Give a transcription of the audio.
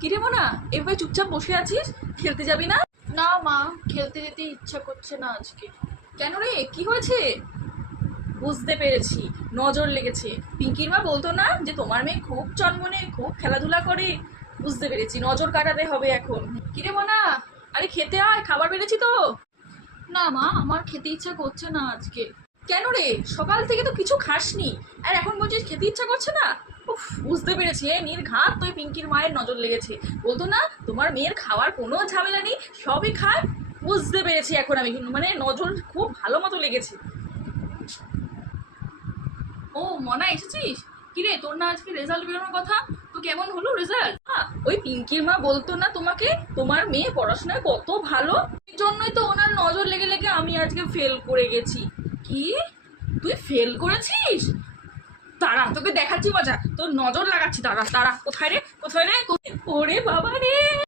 কিরে মোনা, এভাবে চুপচাপ বসে আছিস? খেলতে যাবি না? না মা, খেলতে যেতে ইচ্ছা করছে না আজকে। কেন রে, কি হয়েছে? বুঝতে পেরেছি, নজর লেগেছে। পিঙ্কির মা বলতো না যে তোমার মেয়ে খুব চনমনে, খুব খেলাধুলা করে? বুঝতে পেরেছি, নজর কাটাতে হবে এখন। কিরে মোনা, আরে খেতে আয়, খাবার বেড়েছি তো। না মা, আমার খেতে ইচ্ছা করছে না আজকে। কেন রে, সকাল থেকে তো কিছু খাসনি, আর এখন বলছিস খেতে ইচ্ছা করছে না? উফ, বুঝতে পেরেছি, নির্ঘাত তুই পিঙ্কির মায়ের নজর লেগেছে। বলতো না তোমার মেয়ের খাওয়ার কোনো ঝামেলা নেই, সবই খায়। বুঝতে পেরেছি এখন আমি, মানে নজর খুব ভালো মতো লেগেছে। ও মনা, এসেছিস? কিরে, তোর না আজকে রেজাল্ট বেরোনোর কথা, তো কেমন হলো রেজাল্ট? ওই পিঙ্কির মা বলতো না তোমাকে তোমার মেয়ে পড়াশোনায় কত ভালো, এই জন্যই তো ওনার নজর লেগে লেগে আমি আজকে ফেল করে গেছি। কি, তুই ফেল করেছিস? তারা তোকে দেখাচ্ছি মজা, তোর নজর লাগাচ্ছি। তারা তারা কোথায় রে, কোথায় রে? ওরে বাবা রে!